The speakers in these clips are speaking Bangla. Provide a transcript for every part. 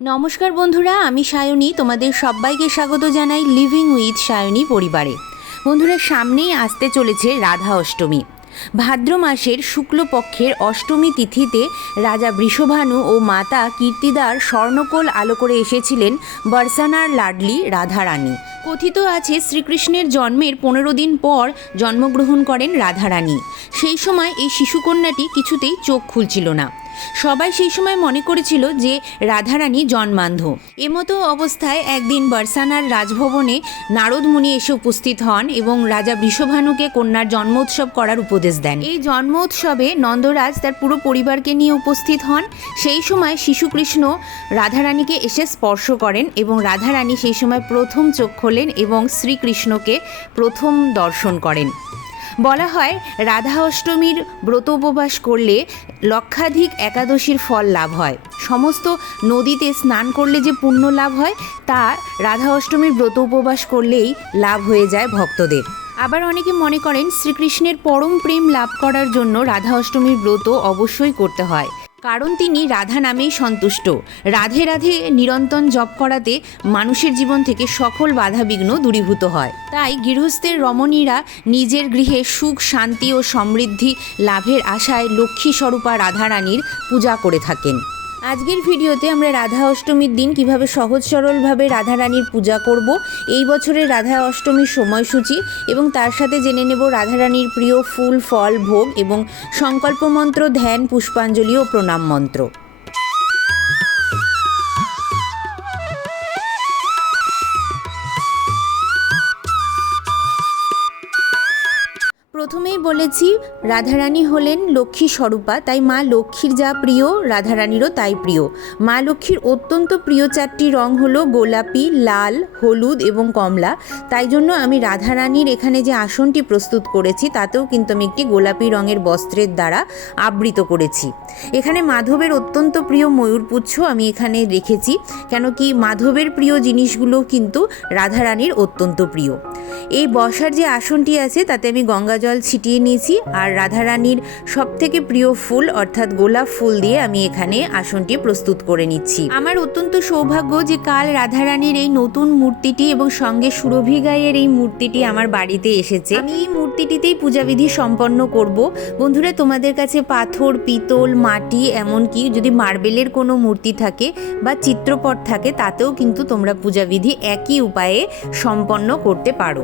নমস্কার বন্ধুরা, আমি সায়নী। তোমাদের সবাইকে স্বাগত জানাই লিভিং উইথ সায়নী পরিবারে। বন্ধুরা, সামনেই আসতে চলেছে রাধা অষ্টমী। ভাদ্র মাসের শুক্লপক্ষের অষ্টমী তিথিতে রাজা বৃষভানু ও মাতা কীর্তিদার স্বর্ণকোল আলো করে এসেছিলেন বর্ষানার লাডলি রাধারানী। কথিত আছে, শ্রীকৃষ্ণের জন্মের পনেরো দিন পর জন্মগ্রহণ করেন রাধারানী। সেই সময় এই শিশুকন্যাটি কিছুতেই চোখ খুলছিল না। সবাই সেই সময় মনে করেছিল যে রাধারানী জন্মান্ধ। এমতো অবস্থায় একদিন বর্ষানার রাজভবনে নারদ মুনি এসে উপস্থিত হন এবং রাজা বৃষভানুকে কন্যার জন্মোৎসব করার উপদেশ দেন। এই জন্ম উৎসবে নন্দরাজ তার পুরো পরিবারকে নিয়ে উপস্থিত হন। সেই সময় শিশুকৃষ্ণ রাধারানীকে এসে স্পর্শ করেন এবং রাধারানী সেই সময় প্রথম চোখ খোলেন এবং শ্রীকৃষ্ণকে প্রথম দর্শন করেন। বলা হয়, রাধা অষ্টমীর ব্রত উপবাস করলে লক্ষাধিক একাদশীর ফল লাভ হয়। সমস্ত নদীতে স্নান করলে যে পুণ্য লাভ হয়, তা রাধা অষ্টমীর ব্রত উপবাস করলেই লাভ হয়ে যায় ভক্তদের। আবার অনেকে মনে করেন, শ্রীকৃষ্ণের পরম প্রেম লাভ করার জন্য রাধা অষ্টমীর ব্রত অবশ্যই করতে হয়। কারণ তিনি রাধা নামেই সন্তুষ্ট। রাধে রাধে নিরন্তন জপ করাতে মানুষের জীবন থেকে সকল বাধাবিঘ্ন দূরীভূত হয়। তাই গৃহস্থের রমণীরা নিজের গৃহে সুখ, শান্তি ও সমৃদ্ধি লাভের আশায় লক্ষ্মী স্বরূপা রাধারানীর পূজা করে থাকেন। আজকের ভিডিওতে আমরা রাধা অষ্টমীর দিন কীভাবে সহজ সরলভাবে রাধা রানীর পূজা করব, এই বছরের রাধা অষ্টমীর সময়সূচি এবং তার সাথে জেনে নেব রাধা রানীর প্রিয় ফুল, ফল, ভোগ এবং সংকল্প মন্ত্র ধ্যান, পুষ্পাঞ্জলি ও প্রণাম মন্ত্র। প্রথমেই বলেছি, রাধারানী হলেন লক্ষ্মী স্বরূপা, তাই মা লক্ষ্মীর যা প্রিয়, রাধারানীরও তাই প্রিয়। মা লক্ষ্মীর অত্যন্ত প্রিয় চারটি রং হলো গোলাপি, লাল, হলুদ এবং কমলা। তাই জন্য আমি রাধারানীর এখানে যে আসনটি প্রস্তুত করেছি, তাতেও কিন্তু আমি একটি গোলাপি রঙের বস্ত্রের দ্বারা আবৃত করেছি। এখানে মাধবের অত্যন্ত প্রিয় ময়ূরপুচ্ছ আমি এখানে রেখেছি কেন কি মাধবের প্রিয় জিনিসগুলো কিন্তু রাধারানীর অত্যন্ত প্রিয়। এই বসার যে আসনটি আছে, তাতে আমি গঙ্গা জল ছিটিয়ে নিয়েছি। আর রাধারানীর সব থেকে প্রিয় ফুল, অর্থাৎ গোলাপ ফুল দিয়ে আমি এখানে আসনটি প্রস্তুত করে নিচ্ছি। আমার অত্যন্ত সৌভাগ্য যে কাল রাধারানীর এই নতুন মূর্তিটি এবং সঙ্গে সুরভি গায়ের এই মূর্তিটি আমার বাড়িতে এসেছে। আমি এই মূর্তিটিতেই পূজাবিধি সম্পন্ন করব। বন্ধুরা, তোমাদের কাছে পাথর, পিতল, মাটি, এমনকি যদি মার্বেলের কোনো মূর্তি থাকে বা চিত্রপট থাকে, তাতেও কিন্তু তোমরা পূজাবিধি একই উপায়ে সম্পন্ন করতে পারো।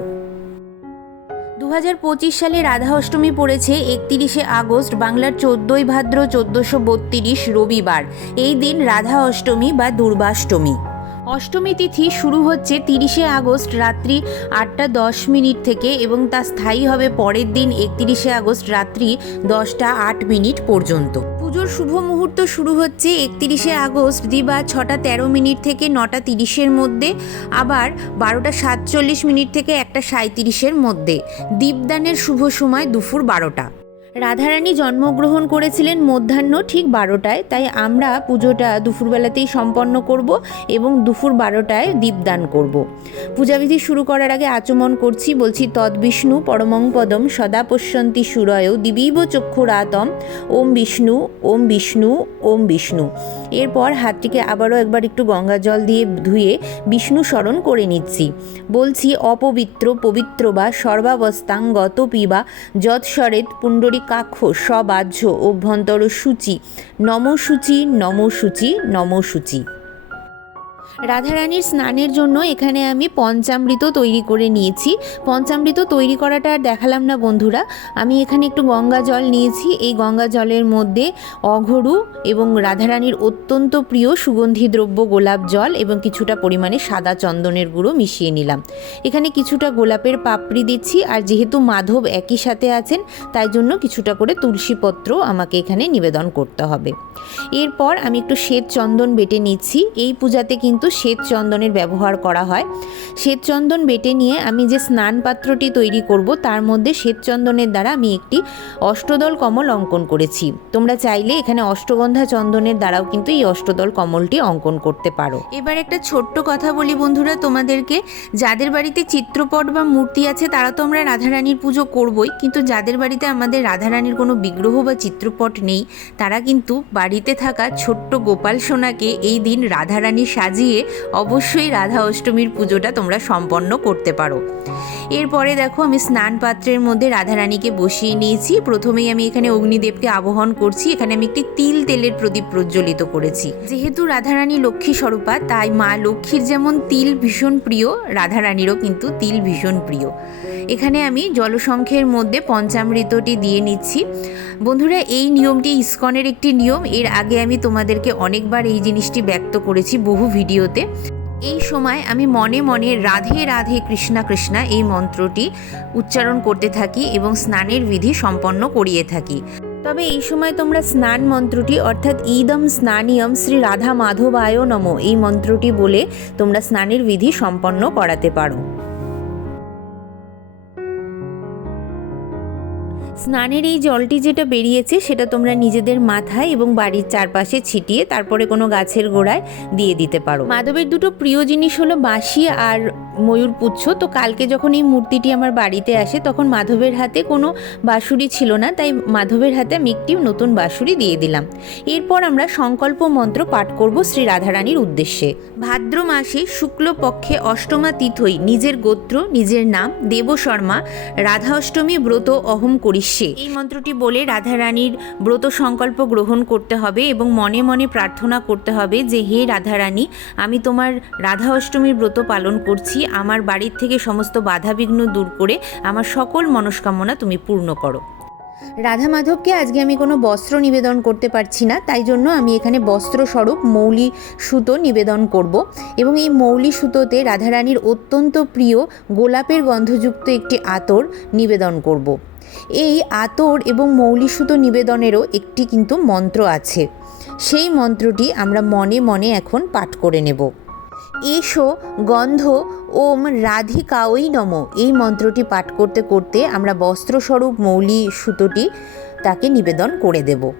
হাজার পঁচিশ সালে রাধা অষ্টমী পড়েছে একত্রিশে আগস্ট, বাংলার চোদ্দই ভাদ্র চোদ্দোশো বত্রিশ রবিবার। এই দিন রাধা অষ্টমী বা দুর্বাষ্টমী অষ্টমী তিথি শুরু হচ্ছে তিরিশে আগস্ট রাত্রি আটটা দশ মিনিট থেকে এবং তা স্থায়ী হবে পরের দিন একত্রিশে আগস্ট রাত্রি দশটা আট মিনিট পর্যন্ত। পুজোর শুভ মুহূর্ত শুরু হচ্ছে একত্রিশে আগস্ট, দিবা ছটা তেরো মিনিট থেকে নটা তিরিশের মধ্যে, আবার বারোটা সাতচল্লিশ মিনিট থেকে একটা সাঁত্রিশের মধ্যে। দীপদানের শুভ সময় দুপুর বারোটা। রাধারানী জন্মগ্রহণ করেছিলেন মধ্যাহ্ন ঠিক বারোটায়, তাই আমরা পুজোটা দুপুরবেলাতেই সম্পন্ন করব এবং দুপুর বারোটায় দীপদান করব। পূজাবিধি শুরু করার আগে আচমন করছি, বলছি তদ্বিষ্ণু পরমং পদম সদা পশ্যন্তি সুরয় দিবীব চক্ষুরাতম, ওম বিষ্ণু ওম বিষ্ণু ওম বিষ্ণু। এরপর হাতটিকে আবারও একবার একটু গঙ্গা জল দিয়ে ধুয়ে বিষ্ণু স্মরণ করে নিচ্ছি। বলছি, অপবিত্র পবিত্র বা সর্বাবস্থাং গত পিবা যৎসরেত পুণ্ডরিকাক্ষ সবাহ্য অভ্যন্তর সূচি নমসূচি নমসূচি নমসূচি। রাধারানীর স্নানের জন্য এখানে আমি পঞ্চামৃত তৈরি করে নিয়েছি। পঞ্চামৃত তৈরি করাটা আর দেখালাম না বন্ধুরা। আমি এখানে একটু গঙ্গা জল নিয়েছি। এই গঙ্গা জলের মধ্যে অঘরু এবং রাধারানীর অত্যন্ত প্রিয় সুগন্ধি দ্রব্য গোলাপ জল এবং কিছুটা পরিমাণে সাদা চন্দনের গুঁড়ো মিশিয়ে নিলাম। এখানে কিছুটা গোলাপের পাপড়ি দিচ্ছি আর যেহেতু মাধব একই সাথে আছেন, তাই জন্য কিছুটা করে তুলসীপত্র আমাকে এখানে নিবেদন করতে হবে। এরপর আমি একটু শ্বেত চন্দন বেটে নিচ্ছি। এই পূজাতে কিন্তু কিন্তু শ্বেত চন্দনের ব্যবহার করা হয়। শ্বেত চন্দন বেটে নিয়ে আমি যে স্নান পাত্রটি তৈরি করব, তার মধ্যে শ্বেত চন্দনের দ্বারা আমি একটি অষ্টদল কমল অঙ্কন করেছি। তোমরা চাইলে এখানে অষ্টগন্ধা চন্দনের দ্বারাও কিন্তু এই অষ্টদল কমলটি অঙ্কন করতে পারো। এবার একটা ছোট্ট কথা বলি বন্ধুরা তোমাদেরকে। যাদের বাড়িতে চিত্রপট বা মূর্তি আছে, তারা তো আমরা রাধারানীর পুজো করবই। কিন্তু যাদের বাড়িতে আমাদের রাধারানীর কোনো বিগ্রহ বা চিত্রপট নেই, তারা কিন্তু বাড়িতে থাকা ছোট্ট গোপাল সোনাকে এই দিন রাধারানী সাজিয়ে অবশ্যই রাধা অষ্টমীর পুজোটা তোমরা সম্পন্ন করতে পারো। এরপরে দেখো আমি স্নান পাত্রের মধ্যে রাধারানীকে বসিয়ে নিয়েছি। প্রথমেই আমি এখানে অগ্নিদেবকে আবহন করছি। এখানে আমি একটি তিল তেলের প্রদীপ প্রজ্বলিত করেছি। যেহেতু রাধারানী লক্ষ্মী স্বরূপা, তাই মা লক্ষ্মীর যেমন তিল ভীষণ প্রিয়, রাধারানীরও কিন্তু তিল ভীষণ প্রিয়। এখানে আমি জলসংখ্যের মধ্যে পঞ্চামৃতটি দিয়ে নিচ্ছি। বন্ধুরা, এই নিয়মটি ইস্কনের একটি নিয়ম। এর আগে আমি তোমাদেরকে অনেকবার এই জিনিসটি ব্যক্ত করেছি বহু ভিডিওতে। এই সময় আমি মনে মনে রাধে রাধে কৃষ্ণা কৃষ্ণা এই মন্ত্রটি উচ্চারণ করতে থাকি এবং স্নানের বিধি সম্পন্ন করিয়ে থাকি। তবে এই সময় তোমরা স্নান মন্ত্রটি অর্থাৎ ইদম স্নানিয়ম শ্রী রাধা মাধবায় নম এই মন্ত্রটি বলে তোমরা স্নানের বিধি সম্পন্ন করাতে পারো। স্নানের এই জলটি যেটা বেরিয়েছে, সেটা তোমরা নিজেদের মাথায় এবং বাড়ির চারপাশে ছিটিয়ে তারপরে কোনো গাছের গোড়ায় দিয়ে দিতে পারো। মাধবের দুটো প্রিয় জিনিস হলো বাঁশি আর ময়ূর পুচ্ছ, তো কালকে যখন এই মূর্তিটি আমার বাড়িতে আসে, তখন মাধবের হাতে কোনো বাঁশুরি ছিল না, তাই মাধবের হাতে আমি একটি নতুন বাঁশুরি দিয়ে দিলাম। এরপর আমরা সংকল্প মন্ত্র পাঠ করব শ্রী রাধারানীর উদ্দেশ্যে। ভাদ্র মাসে শুক্লপক্ষে অষ্টমা তিথই নিজের গোত্র, নিজের নাম দেব শর্মা রাধা অষ্টমী ব্রত অহম করিষ্যে। এই মন্ত্রটি বলে রাধারানীর ব্রত সংকল্প গ্রহণ করতে হবে এবং মনে মনে প্রার্থনা করতে হবে যে, হে রাধারানী, আমি তোমার রাধা অষ্টমীর ব্রত পালন করছি আমার বাড়ির থেকে সমস্ত বাধাবিঘ্ন দূর করে আমার সকল মনস্কামনা তুমি পূর্ণ করো। রাধা মাধবকে আজকে আমি কোনো বস্ত্র নিবেদন করতে পারছি না, তাই জন্য আমি এখানে বস্ত্র স্বরূপ মৌলি সুতো নিবেদন করব এবং এই মৌলি সুতোতে রাধারানীর অত্যন্ত প্রিয় গোলাপের গন্ধযুক্ত একটি আতর নিবেদন করব। এই আতর এবং মৌলি সুতো নিবেদনেরও একটি কিন্তু মন্ত্র আছে। সেই মন্ত্রটি আমরা মনে মনে এখন পাঠ করে নেব। এসো, গন্ধ, ওম রাধিকা ওই নম। এই মন্ত্রটি পাঠ করতে করতে আমরা বস্ত্রস্বরূপ মৌলি সুতোটি তাকে নিবেদন করে দেব।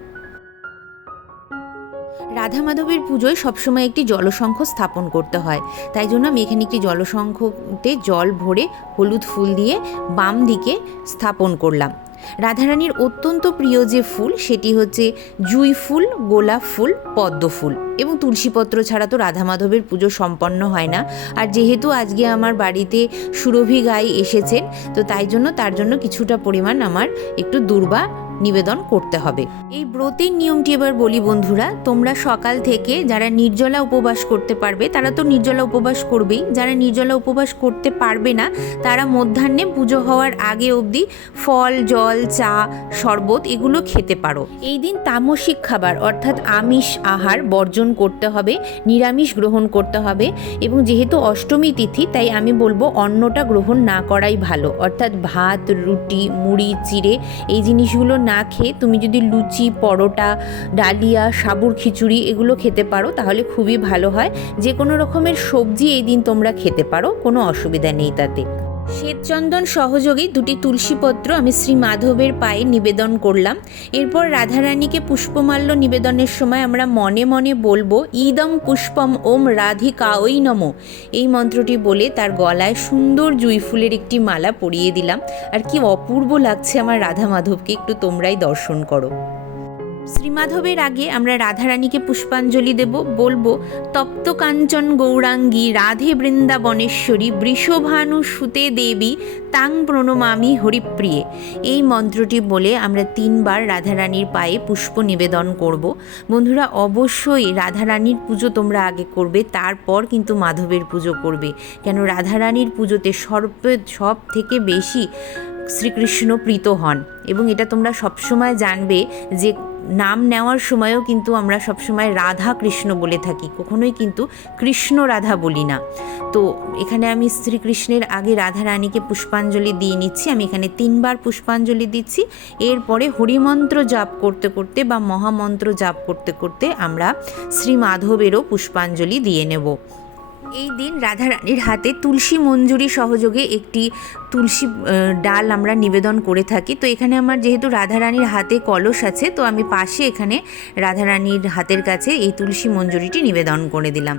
রাধা মাধবের পুজোয় সবসময় একটি জলশঙ্খ স্থাপন করতে হয়। তাই জন্য আমি এখানে একটি জলশঙ্খতে জল ভরে হলুদ ফুল দিয়ে বাম দিকে স্থাপন করলাম। রাধারানীর অত্যন্ত প্রিয় যে ফুল, সেটি হচ্ছে জুই ফুল, গোলাপ ফুল, পদ্ম ফুল। এবং তুলসীপত্র ছাড়া তো রাধা মাধবের পুজো সম্পন্ন হয় না। আর যেহেতু আজকে আমার বাড়িতে সুরভি গাই এসেছেন, তো তাই জন্য, তার জন্য কিছুটা পরিমাণ আমার একটু দুর্বা নিবেদন করতে হবে। এই ব্রতের নিয়মটি এবার বলি বন্ধুরা, তোমরা সকাল থেকে যারা নির্জলা উপবাস করতে পারবে, তারা তো নির্জলা উপবাস করবেই। যারা নির্জলা উপবাস করতে পারবে না, তারা মধ্যাহ্নে পুজো হওয়ার আগে অবধি ফল, জল, চা, শরবত এগুলো খেতে পারো। এই দিন তামসিক খাবার অর্থাৎ আমিষ আহার বর্জন করতে হবে, নিরামিষ গ্রহণ করতে হবে এবং যেহেতু অষ্টমী তিথি, তাই আমি বলব অন্নটা গ্রহণ না করাই ভালো। অর্থাৎ ভাত, রুটি, মুড়ি, চিড়ে এই জিনিসগুলো না খেয়ে তুমি যদি লুচি, পরোটা, ডালিয়া, সাবুর খিচুড়ি এগুলো খেতে পারো, তাহলে খুবই ভালো হয়। যে কোনো রকমের সবজি এই দিন তোমরা খেতে পারো, কোনো অসুবিধা নেই তাতে। শ্বেতচন্দন সহযোগী দুটি তুলসীপত্র আমি শ্রী মাধবের পায়ে নিবেদন করলাম। এরপর রাধারানীকে পুষ্পমাল্য নিবেদনের সময় আমরা মনে মনে বলব, ইদম পুষ্পম ওম রাধিকা ওই নম। এই মন্ত্রটি বলে তার গলায় সুন্দর জুই ফুলের একটি মালা পরিয়ে দিলাম। আর কি অপূর্ব লাগছে আমার রাধা মাধবকে, একটু তোমরাই দর্শন করো। শ্রীমাধবের আগে আমরা রাধারানীকে পুষ্পাঞ্জলি দেব, বলব, তপ্ত কাঞ্চন গৌরাঙ্গী, রাধে বৃন্দাবনেশ্বরী, বৃষভানু সুতে দেবী, তাং প্রণমামি হরিপ্রিয়ে। এই মন্ত্রটি বলে আমরা তিনবার রাধারানীর পায়ে পুষ্প নিবেদন করব। বন্ধুরা, অবশ্যই রাধারানীর পুজো তোমরা আগে করবে, তারপর কিন্তু মাধবের পুজো করবে। কেন, রাধারানীর পুজোতে সর্ব সব থেকে বেশি শ্রীকৃষ্ণ প্রীত হন। এবং এটা তোমরা সবসময় জানবে যে নাম নেওয়ার সময়ও কিন্তু আমরা সবসময় রাধা কৃষ্ণ বলে থাকি। কখনোই কিন্তু কৃষ্ণ রাধা বলি না। তো এখানে আমি শ্রীকৃষ্ণের আগে রাধা রানীকে পুষ্পাঞ্জলি দিয়ে নিচ্ছি। আমি এখানে তিনবার পুষ্পাঞ্জলি দিচ্ছি। এরপরে হরিমন্ত্র জাপ করতে করতে বা মহামন্ত্র জাপ করতে করতে আমরা শ্রী মাধবেরও পুষ্পাঞ্জলি দিয়ে নেব। এই দিন রাধারানীর হাতে তুলসী মঞ্জুরি সহযোগে একটি তুলসী ডাল আমরা নিবেদন করে থাকি। তো এখানে আমার যেহেতু রাধারানীর হাতে কলস আছে, তো আমি পাশে এখানে রাধারানীর হাতের কাছে এই তুলসী মঞ্জুরিটি নিবেদন করে দিলাম।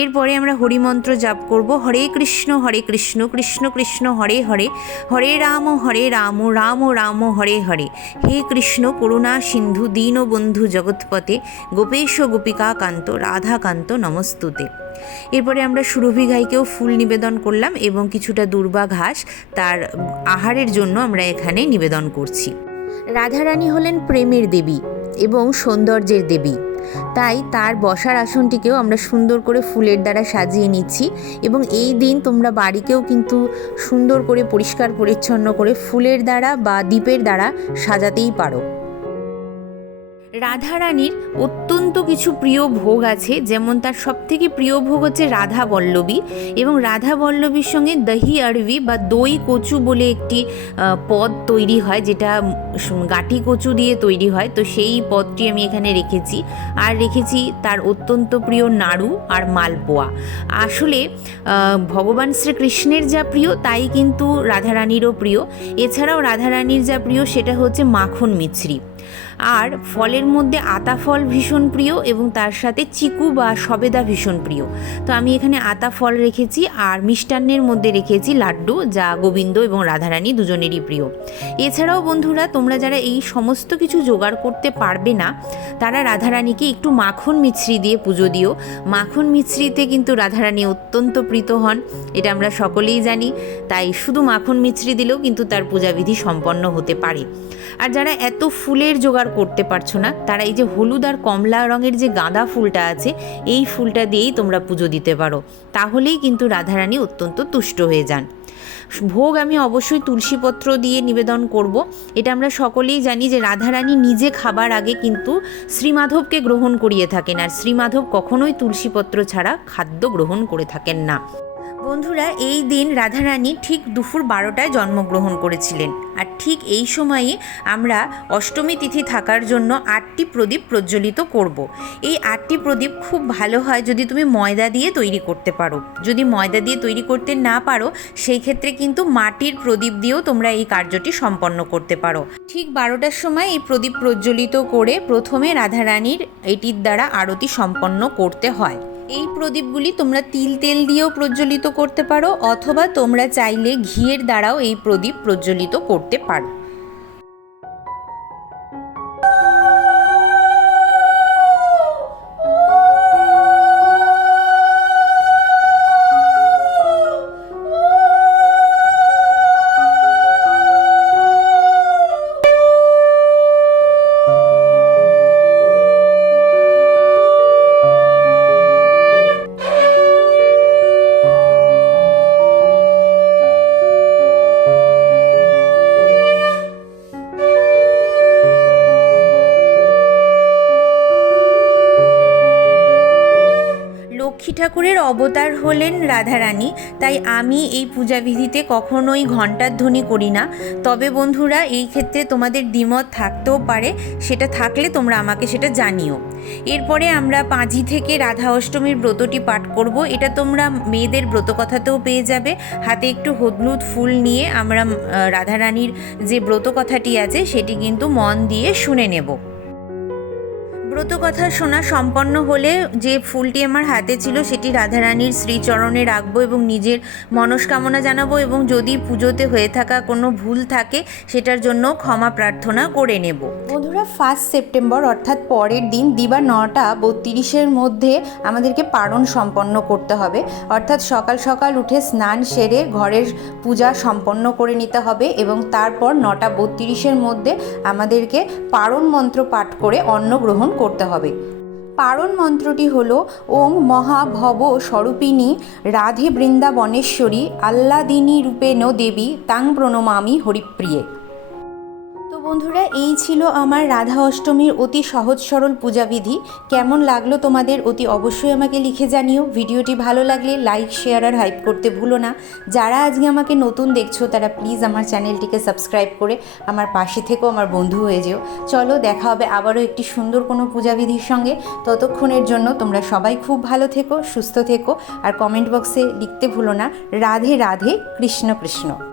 এরপরে আমরা হরিমন্ত্র জাপ করব, হরে কৃষ্ণ হরে কৃষ্ণ কৃষ্ণ কৃষ্ণ, হরে হরে হরে রাম হরে রাম রাম রাম, হরে হরে। হে কৃষ্ণ, করুণা সিন্ধু, দীনবন্ধু জগৎপথে, গোপেশ গোপিকা কান্ত রাধাকান্ত নমস্তুতে। এরপরে আমরা সুরভি গাইকেও ফুল নিবেদন করলাম এবং কিছুটা দুর্বা ঘাস তার আহারের জন্য আমরা এখানে নিবেদন করছি। রাধারানী হলেন প্রেমের দেবী এবং সৌন্দর্যের দেবী। তাই তার বসার আসনটিকেও আমরা সুন্দর করে ফুলের দ্বারা সাজিয়ে নিচ্ছি এবং এই দিন তোমরা বাড়িকেও কিন্তু সুন্দর করে পরিষ্কার পরিচ্ছন্ন করে ফুলের দ্বারা বা দ্বীপের দ্বারা সাজাতেই পারো। রাধারানীর অত্যন্ত কিছু প্রিয় ভোগ আছে, যেমন তার সবথেকে প্রিয় ভোগ হচ্ছে রাধা বল্লবী এবং রাধা বল্লবীর সঙ্গে দহি আরবি বা দই কচু বলে একটি পদ তৈরি হয়, যেটা গাটি কচু দিয়ে তৈরি হয়। তো সেই পদটি আমি এখানে রেখেছি। আর রেখেছি তার অত্যন্ত প্রিয় নাড়ু আর মালপোয়া। আসলে ভগবান শ্রীকৃষ্ণের যা প্রিয়, তাই কিন্তু রাধারানীরও প্রিয়। এছাড়াও রাধারানীর যা প্রিয়, সেটা হচ্ছে মাখন মিছরি। আর ফলের মধ্যে আতা ফল ভীষণ প্রিয় এবং তার সাথে চিকু বা সবেদা ভীষণ প্রিয়। তো আমি এখানে আতা ফল রেখেছি আর মিষ্টান্নের মধ্যে রেখেছি লাড্ডু, যা গোবিন্দ এবং রাধারানী দুজনেরই প্রিয়। এছাড়াও বন্ধুরা, তোমরা যারা এই সমস্ত কিছু জোগাড় করতে পারবে না, তারা রাধারানীকে একটু মাখন মিছরি দিয়ে পুজো দিও। মাখন মিছরিতে কিন্তু রাধারানী অত্যন্ত প্রীত হন, এটা আমরা সকলেই জানি। তাই শুধু মাখন মিছরি দিলেও কিন্তু তার পূজাবিধি সম্পন্ন হতে পারে। আর যারা এত ফুলের জোগাড় করতে পারছ না। তারা এই যে হলুদ আর কমলা রঙের যে গাঁদা ফুলটা আছে, এই ফুলটা দিয়েই তোমরা পুজো দিতে পারো। তাহলেই কিন্তু রাধারানী অত্যন্ত তুষ্ট হয়ে যান। ভোগ আমি অবশ্যই তুলসীপত্র দিয়ে নিবেদন করব। এটা আমরা সকলেই জানি যে রাধারানী নিজে খাবার আগে কিন্তু শ্রীমাধবকে গ্রহণ করিয়ে থাকেন, আর শ্রীমাধব কখনোই তুলসীপত্র ছাড়া খাদ্য গ্রহণ করে থাকেন না। বন্ধুরা, এই দিন রাধারানী ঠিক দুপুর বারোটায় জন্মগ্রহণ করেছিলেন। আর ঠিক এই সময়ে আমরা অষ্টমী তিথি থাকার জন্য আটটি প্রদীপ প্রজ্বলিত করব। এই আটটি প্রদীপ খুব ভালো হয় যদি তুমি ময়দা দিয়ে তৈরি করতে পারো। যদি ময়দা দিয়ে তৈরি করতে না পারো সেই ক্ষেত্রে কিন্তু মাটির প্রদীপ দিয়েও তোমরা এই কার্যটি সম্পন্ন করতে পারো। ঠিক বারোটার সময় এই প্রদীপ প্রজ্বলিত করে প্রথমে রাধারানীর এটির দ্বারা আরতি সম্পন্ন করতে হয়। এই প্রদীপগুলি তোমরা তিল তেল দিয়েও প্রজ্বলিত করতে পারো, অথবা তোমরা চাইলে ঘিয়ের দ্বারাও এই প্রদীপ প্রজ্বলিত করতে পারো। ঠাকুরের অবতার হলেন রাধারানী, তাই আমি এই পূজাবিধিতে কখনোই ঘণ্টার ধ্বনি করি না। তবে বন্ধুরা, এই ক্ষেত্রে তোমাদের দ্বিমত থাকতেও পারে, সেটা থাকলে তোমরা আমাকে সেটা জানিও। এরপরে আমরা পাঁজি থেকে রাধা অষ্টমীর ব্রতটি পাঠ করব। এটা তোমরা মেয়েদের ব্রতকথাতেও পেয়ে যাবে। হাতে একটু হলুদ ফুল নিয়ে আমরা রাধারানীর যে ব্রতকথাটি আছে, সেটি কিন্তু মন দিয়ে শুনে নেব। ব্রতকথা শোনা সম্পন্ন হলে যে ফুলটি আমার হাতে ছিল, সেটি রাধারানীর শ্রীচরণে রাখব এবং নিজের মনস্কামনা জানাব এবং যদি পুজোতে হয়ে থাকা কোনো ভুল থাকে, সেটার জন্য ক্ষমা প্রার্থনা করে নেব। বন্ধুরা ফার্স্ট সেপ্টেম্বর অর্থাৎ পরের দিন, দিবা নটা বত্রিশের মধ্যে আমাদেরকে পারণ সম্পন্ন করতে হবে। অর্থাৎ সকাল সকাল উঠে স্নান সেরে ঘরের পূজা সম্পন্ন করে নিতে হবে এবং তারপর নটা বত্রিশের মধ্যে আমাদেরকে পারণ মন্ত্র পাঠ করে অন্ন গ্রহণ করতে হবে। পারণ মন্ত্রটি হল, ওং মহাভব স্বরূপিণী রাধে বৃন্দাবনেশ্বরী আল্লাদিনী রূপেণ দেবী তাং প্রণমামি হরিপ্রিয়ে। বন্ধুরা, এই ছিল আমার রাধা অষ্টমীর অতি সহজ সরল পূজাবিধি কেমন লাগল তোমাদের অতি অবশ্যই আমাকে লিখে জানিও। ভিডিওটি ভালো লাগলে লাইক, শেয়ার আর হাইপ করতে ভুলো না। যারা আজকে আমাকে নতুন দেখছ, তারা প্লিজ আমার চ্যানেলটিকে সাবস্ক্রাইব করে আমার পাশে থেকেও আমার বন্ধু হয়ে যেও। চলো, দেখা হবে আবারও একটি সুন্দর কোনো পূজাবিধির সঙ্গে। ততক্ষণের জন্য তোমরা সবাই খুব ভালো থেকো, সুস্থ থেকো। আর কমেন্ট বক্সে লিখতে ভুলো না। রাধে রাধে, কৃষ্ণ কৃষ্ণ।